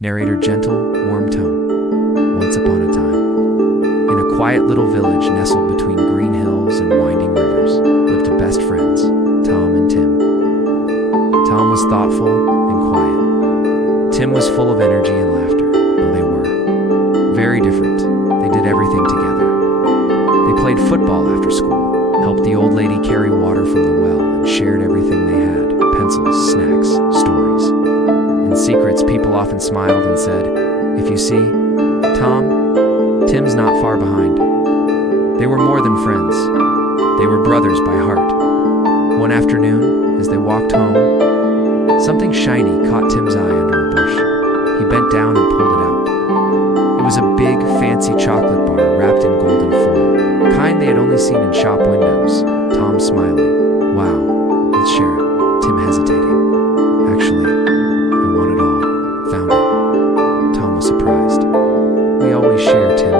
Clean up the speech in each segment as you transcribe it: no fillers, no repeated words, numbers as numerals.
Narrator gentle, warm tone. Once upon a time, in a quiet little village nestled between green hills and winding rivers, lived two best friends, Tom and Tim. Tom was thoughtful and quiet. Tim was full of energy and laughter, though they were very different. They did everything together. They played football after school, helped the old lady carry water from the well, and shared everything they had: pencils, snacks, stories. In secrets, people often smiled and said, "If you see, Tom, Tim's not far behind." They were more than friends. They were brothers by heart. One afternoon, as they walked home, something shiny caught Tim's eye under a bush. He bent down and pulled it out. It was a big, fancy chocolate bar wrapped in golden foil, the kind they had only seen in shop windows. Tom smiling. "Wow, let's share it." Tim hesitating. "Actually, I want it all. Found it." Tom was surprised. "We always share, Tim."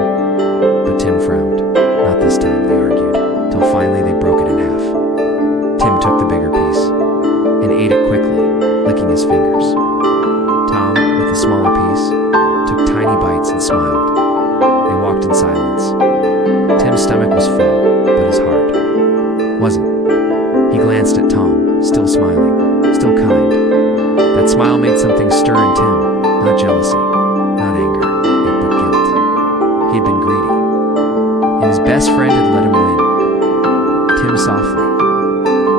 But Tim frowned. "Not this time," they argued, till finally they broke it in half. Tim took the bigger piece and ate it quickly, licking his fingers. Tom, with the smaller piece, took tiny bites and smiled. They walked in silence. Tim's stomach was full, but his heart wasn't. He glanced at Tom, still smiling, still kind. That smile made something stir in Tim, not jealousy, not anger, but guilt. He had been greedy, and his best friend had let him win. Tim softly,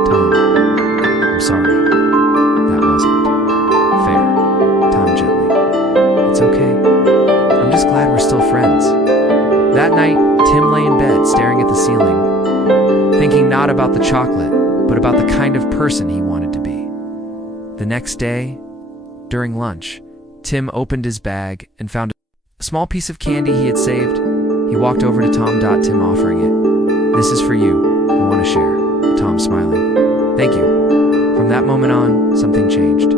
"Tom, I'm sorry. That wasn't fair." Tom gently, "It's okay. I'm just glad we're still friends." That night, Tim lay in bed staring at the ceiling, thinking not about the chocolate, but about the kind of person he wanted to be. The next day, during lunch, Tim opened his bag and found a small piece of candy he had saved. He walked over to Tom. Tim offering it. "This is for you. I want to share." Tom smiling. "Thank you." From that moment on, something changed.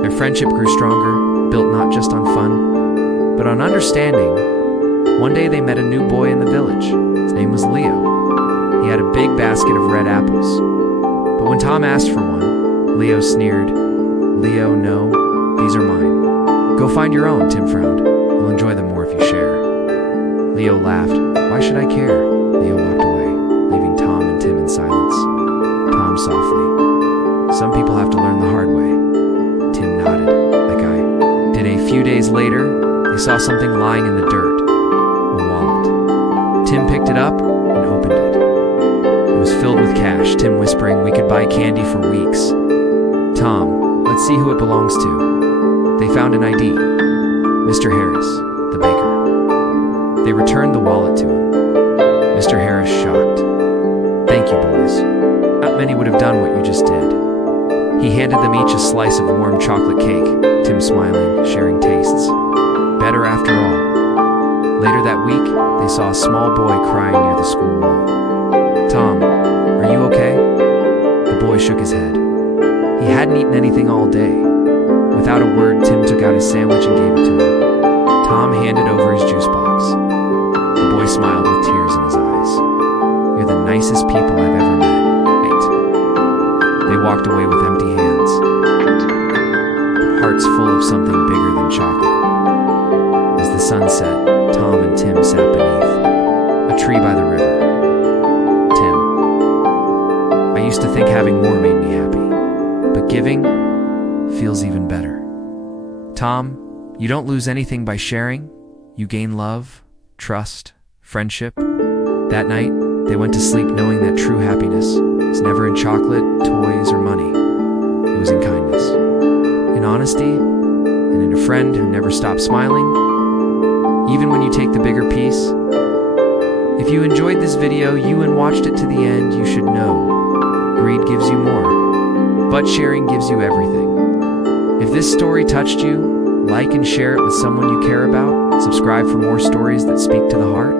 Their friendship grew stronger, built not just on fun, but on understanding. One day they met a new boy in the village. His name was Leo. He had a big basket of red apples. But when Tom asked for one, Leo sneered. "Leo, no, these are mine." "Go find your own," Tim frowned. "You'll enjoy them more if you share." Leo laughed. "Why should I care?" Leo walked away, leaving Tom and Tim in silence. Tom softly, "Some people have to learn the hard way." Tim nodded, like I did. A few days later, they saw something lying in the dirt. A wallet. Tim picked it up and opened it. It was filled with cash, Tim whispering, "We could buy candy for weeks." "Tom, let's see who it belongs to." They found an ID. Mr. Harris, the baker. They returned the wallet to him. Mr. Harris shocked. "Thank you, boys. Not many would have done what you just did." He handed them each a slice of warm chocolate cake, Tim smiling, sharing tastes. Better after all. Later that week, they saw a small boy crying near the school wall. "Tom, are you okay?" The boy shook his head. He hadn't eaten anything all day. Without a word, Tim took out his sandwich and gave it to him. Tom handed over his juice box. The boy smiled with tears in his eyes. "You're the nicest people I've ever met." They walked away with empty hands, but hearts full of something bigger than chocolate. As the sun set, Tom and Tim sat beneath a tree by the river. Tim: "I used to think having more made me happy, but giving feels even better." Tom: "You don't lose anything by sharing. You gain love, trust, friendship." That night, they went to sleep knowing that true happiness is never in chocolate, toys, or money. It was in kindness, in honesty, and in a friend who never stopped smiling, even when you take the bigger piece. If you enjoyed this video and watched it to the end, you should know greed gives you more, but sharing gives you everything. If this story touched you, like and share it with someone you care about. Subscribe for more stories that speak to the heart.